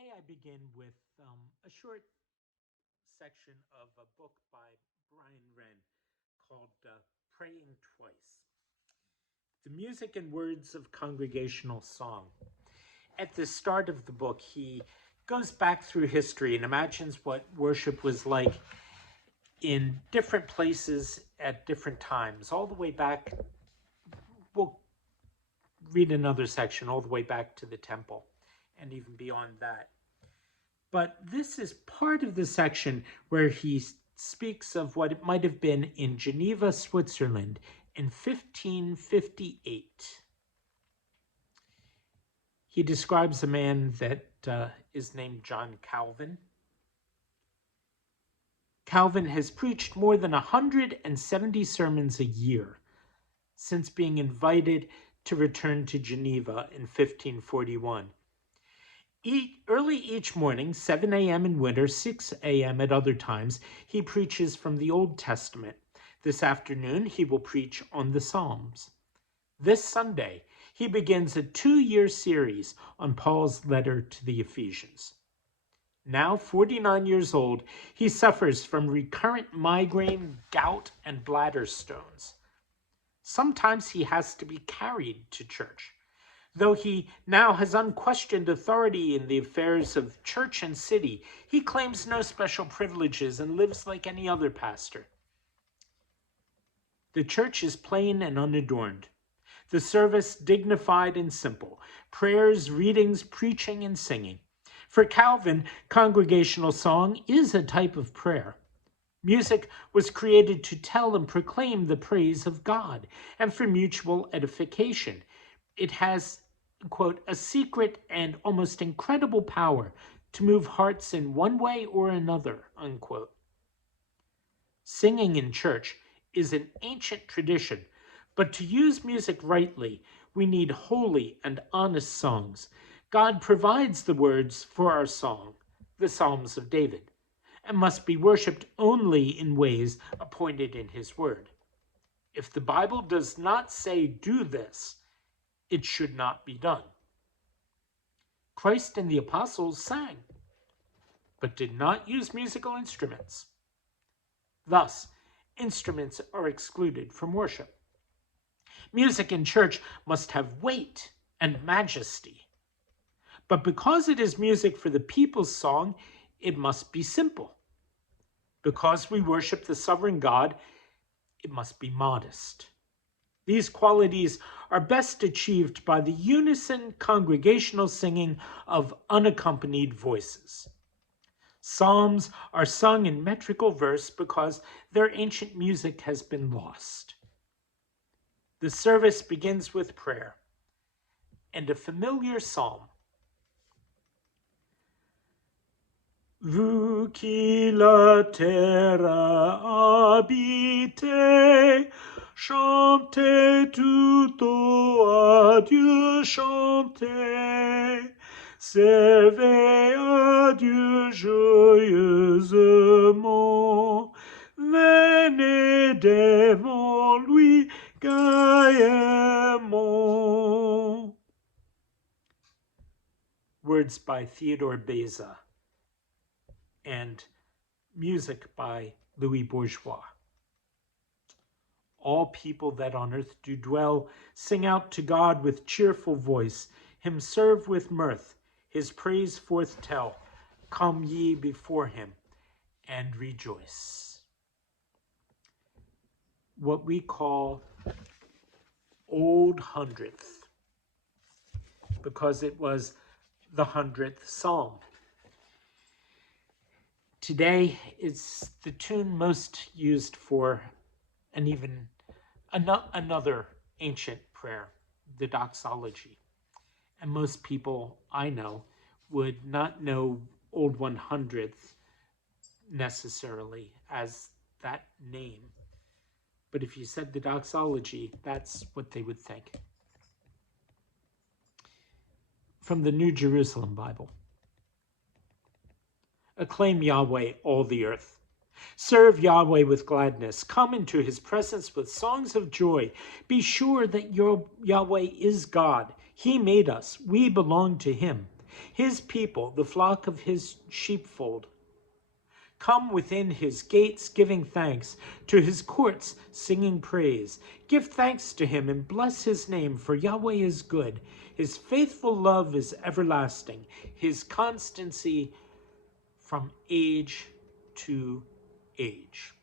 Today I begin with a short section of a book by Brian Wren called Praying Twice. The Music and Words of Congregational Song. At the start of the book, he goes back through history and imagines what worship was like in different places at different times, all the way back. We'll read another section all the way back to the temple and even beyond that. But this is part of the section where he speaks of what it might have been in Geneva, Switzerland in 1558. He describes a man that is named John Calvin. Calvin has preached more than 170 sermons a year since being invited to return to Geneva in 1541. Early each morning, 7 a.m. in winter, 6 a.m. at other times, he preaches from the Old Testament. This afternoon, he will preach on the Psalms. This Sunday, he begins a 2-year series on Paul's letter to the Ephesians. Now 49 years old, he suffers from recurrent migraine, gout, and bladder stones. Sometimes he has to be carried to church. Though he now has unquestioned authority in the affairs of church and city, he claims no special privileges and lives like any other pastor. The church is plain and unadorned. The service dignified and simple. Prayers, readings, preaching, and singing. For Calvin, congregational song is a type of prayer. Music was created to tell and proclaim the praise of God and for mutual edification. It has, quote, a secret and almost incredible power to move hearts in one way or another, unquote. Singing in church is an ancient tradition, but to use music rightly, we need holy and honest songs. God provides the words for our song, the Psalms of David, and must be worshipped only in ways appointed in his word. If the Bible does not say do this, it should not be done. Christ and the apostles sang, but did not use musical instruments. Thus, instruments are excluded from worship. Music in church must have weight and majesty. But because it is music for the people's song, it must be simple. Because we worship the sovereign God, it must be modest. These qualities are best achieved by the unison congregational singing of unaccompanied voices. Psalms are sung in metrical verse because their ancient music has been lost. The service begins with prayer and a familiar psalm. Vous qui la terre habitez, chantez tout haut à Dieu, chantez. Servez à Dieu joyeusement, venez devant lui gaîment. Words by Theodore Beza and music by Louis Bourgeois. All people that on earth do dwell, sing out to God with cheerful voice, him serve with mirth, his praise forth tell. Come ye before him and rejoice. What we call Old Hundredth, because it was the 100th Psalm. Today, it's the tune most used for another ancient prayer, the doxology. And most people I know would not know Old 100th necessarily as that name. But if you said the doxology, that's what they would think. From the New Jerusalem Bible. Acclaim Yahweh, all the earth. Serve Yahweh with gladness. Come into his presence with songs of joy. Be sure that your Yahweh is God. He made us. We belong to him. His people, the flock of his sheepfold. Come within his gates giving thanks, to his courts singing praise. Give thanks to him and bless his name, for Yahweh is good. His faithful love is everlasting, his constancy from age to age.